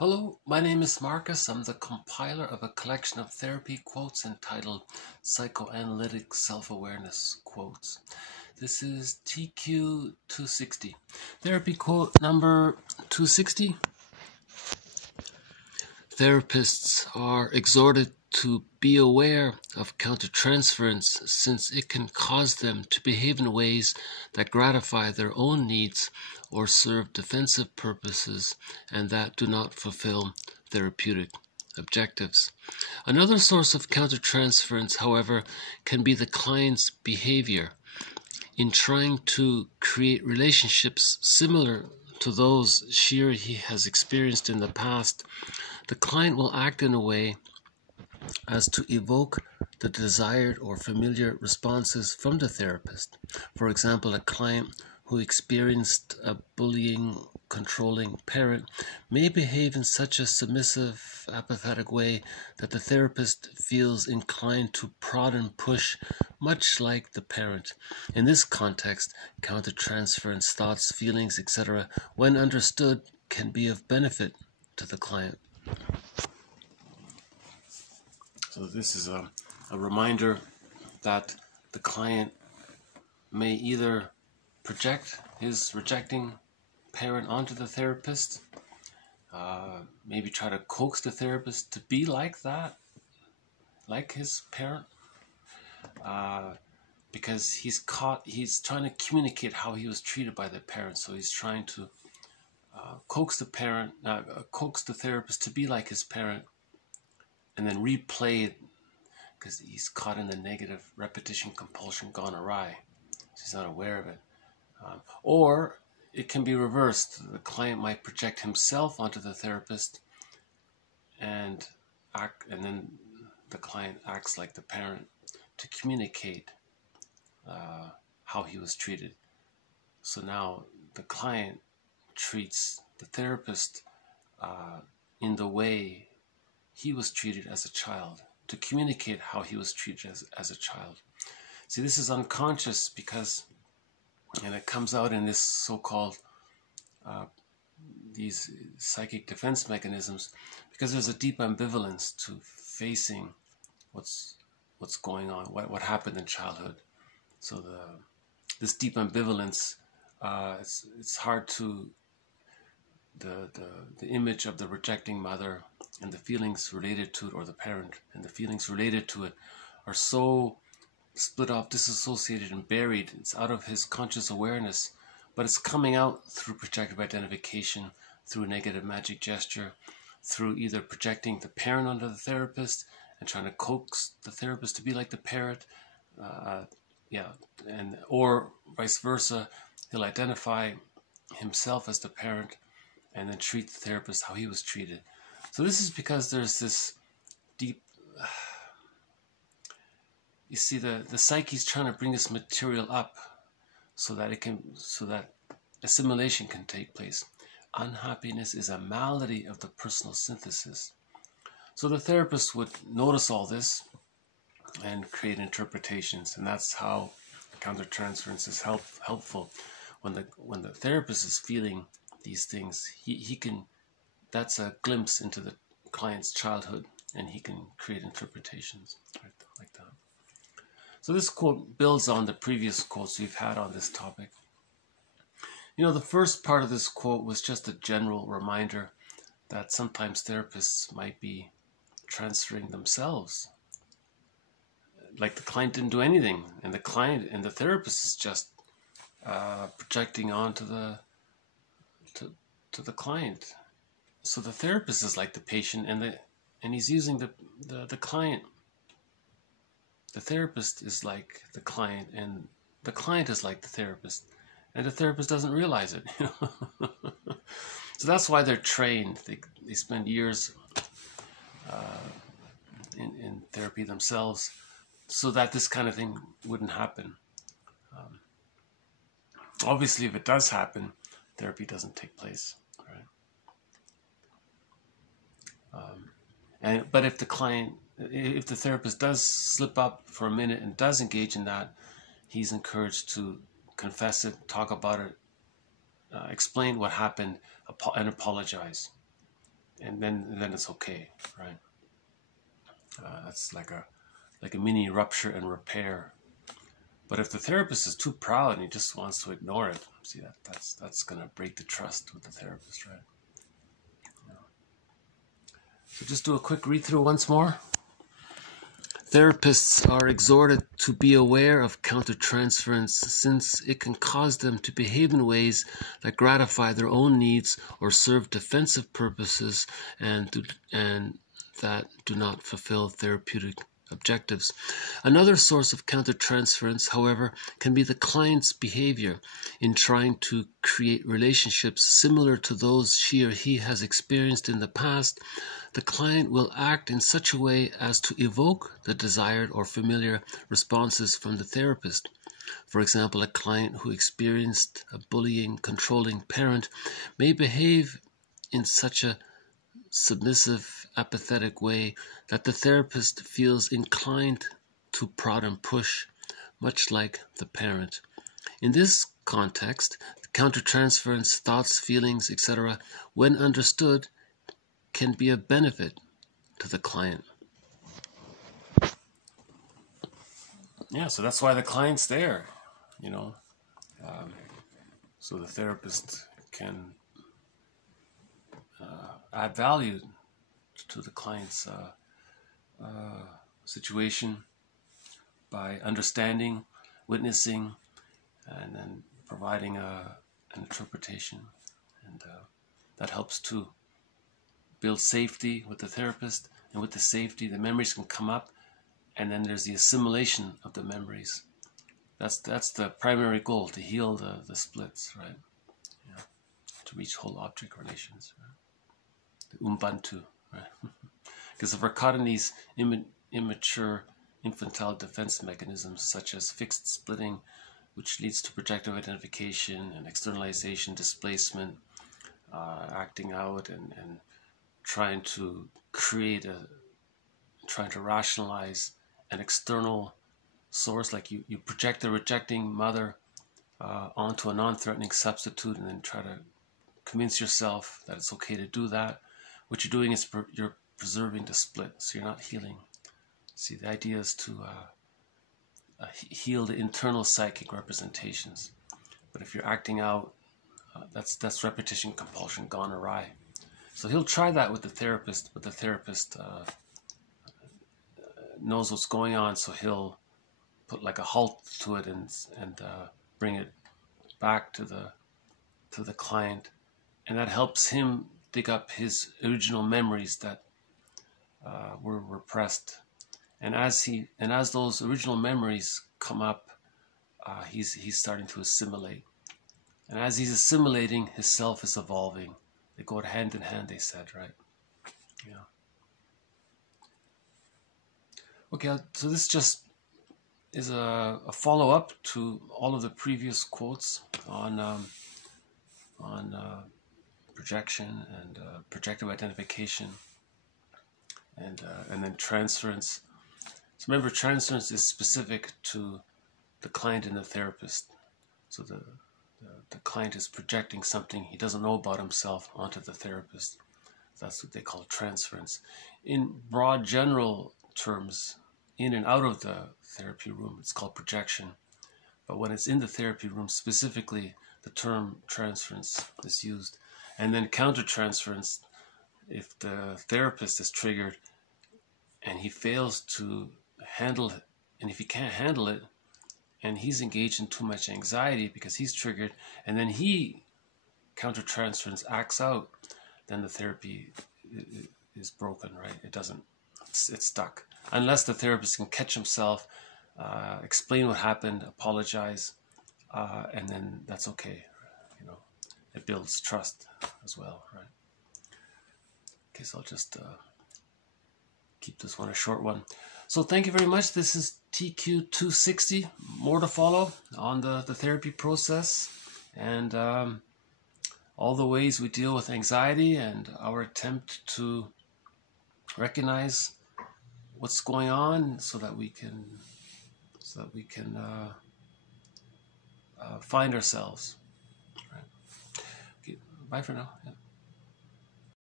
Hello, my name is Marcus. I'm the compiler of a collection of therapy quotes entitled Psychoanalytic Self-Awareness Quotes. This is TQ 260. Therapy quote number 260. Therapists are exhorted to be aware of countertransference since it can cause them to behave in ways that gratify their own needs or serve defensive purposes and that do not fulfill therapeutic objectives. Another source of countertransference, however, can be the client's behavior. In trying to create relationships similar to those she or he has experienced in the past, the client will act in a way as to evoke the desired or familiar responses from the therapist. For example, a client who experienced a bullying, controlling parent may behave in such a submissive, apathetic way that the therapist feels inclined to prod and push, much like the parent. In this context, countertransference thoughts, feelings, etc., when understood, can be of benefit to the client. So this is a reminder that the client may either project his rejecting parent onto the therapist, maybe try to coax the therapist to be like that, like his parent, because he's trying to communicate how he was treated by the parent. So he's trying to coax the therapist to be like his parent, and then replay it because he's caught in the negative repetition compulsion gone awry. So he's not aware of it. Or it can be reversed. The client might project himself onto the therapist and then the client acts like the parent to communicate how he was treated. So now the client treats the therapist in the way he was treated as a child, to communicate how he was treated as a child. See, this is unconscious because, and it comes out in this so-called, these psychic defense mechanisms, because there's a deep ambivalence to facing what's going on, what happened in childhood. So this deep ambivalence, it's hard to, the image of the rejecting mother and the feelings related to it, or the parent and the feelings related to it, are so split off, disassociated, and buried. It's out of his conscious awareness, but it's coming out through projective identification, through a negative magic gesture, through either projecting the parent onto the therapist and trying to coax the therapist to be like the parent, or vice versa. He'll identify himself as the parent and then treat the therapist how he was treated. So this is because there's this deep, you see, the psyche's trying to bring this material up so that assimilation can take place. Unhappiness is a malady of the personal synthesis. So the therapist would notice all this and create interpretations, and that's how countertransference is helpful. When the therapist is feeling these things, he can, that's a glimpse into the client's childhood, and he can create interpretations like that. So this quote builds on the previous quotes we've had on this topic. You know, the first part of this quote was just a general reminder that sometimes therapists might be transferring themselves. Like the client didn't do anything, and the client and the therapist is just projecting onto the client. So the therapist is like the patient, and he's using the client. The therapist is like the client, and the client is like the therapist, and the therapist doesn't realize it. So that's why they're trained. They spend years in therapy themselves, so that this kind of thing wouldn't happen. Obviously, if it does happen, therapy doesn't take place, right? But if the therapist does slip up for a minute and does engage in that, he's encouraged to confess it, talk about it, explain what happened, and apologize. and then it's okay, right? That's like a mini rupture and repair. But if the therapist is too proud and he just wants to ignore it, see, that's going to break the trust with the therapist, right? Yeah. So just do a quick read through once more. Therapists are exhorted to be aware of countertransference, since it can cause them to behave in ways that gratify their own needs or serve defensive purposes and that do not fulfill therapeutic objectives. Another source of countertransference, however, can be the client's behavior in trying to create relationships similar to those she or he has experienced in the past. The client will act in such a way as to evoke the desired or familiar responses from the therapist. For example, a client who experienced a bullying, controlling parent may behave in such a submissive, apathetic way that the therapist feels inclined to prod and push, much like the parent. In this context, countertransference, thoughts, feelings, etc., when understood, can be a benefit to the client. Yeah, so that's why the client's there, you know. So the therapist can add value to the client's situation by understanding, witnessing, and then providing an interpretation. And that helps to build safety with the therapist, and with the safety, the memories can come up, and then there's the assimilation of the memories. That's the primary goal, to heal the splits, right? Yeah. To reach whole object relations, right? The Ubuntu, right? Because if we're caught in these immature infantile defense mechanisms, such as fixed splitting, which leads to projective identification and externalization, displacement, acting out, and trying to rationalize an external source, like you project the rejecting mother onto a non-threatening substitute, and then try to convince yourself that it's okay to do that. What you're doing is you're preserving the split, so you're not healing. See, the idea is to heal the internal psychic representations. But if you're acting out, that's repetition compulsion gone awry. So he'll try that with the therapist, but the therapist knows what's going on, so he'll put like a halt to it and bring it back to the client, and that helps him dig up his original memories that were repressed. And as those original memories come up, he's starting to assimilate. And as he's assimilating, his self is evolving. They go hand in hand, they said, right? Yeah. Okay, so this just is a follow-up to all of the previous quotes on projection and projective identification, and then transference. So remember, transference is specific to the client and the therapist. So the client is projecting something he doesn't know about himself onto the therapist. That's what they call transference. In broad general terms, in and out of the therapy room, it's called projection. But when it's in the therapy room, specifically, the term transference is used. And then countertransference, if the therapist is triggered and he fails to handle it, and if he can't handle it, and he's engaged in too much anxiety because he's triggered, and then he countertransference acts out, then the therapy is broken, right? It's stuck. Unless the therapist can catch himself, explain what happened, apologize, and then that's okay. You know, it builds trust as well, right? Okay, so I'll just keep this one a short one. So thank you very much. This is TQ260. More to follow on the therapy process and all the ways we deal with anxiety, and our attempt to recognize what's going on so that we can find ourselves. Right. Okay, bye for now. Yeah.